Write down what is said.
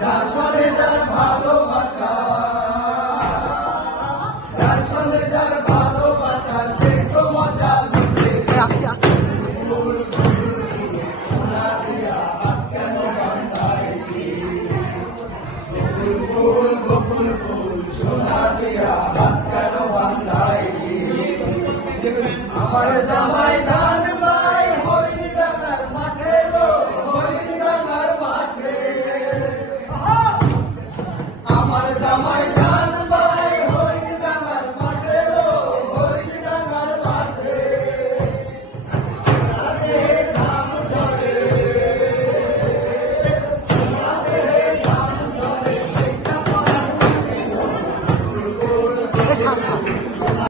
যার সঙ্গে যার ভালোবাসা, যার সঙ্গে যার ভালোবাসা, সে তো মজা লুটে। আস্তে আস্তে সোনা দিয়া হাত কেন বাঁধাইলি, বকুল বকুল ফুল সোনা দিয়া হাত কেন বাঁধাইলি, আমার জামাই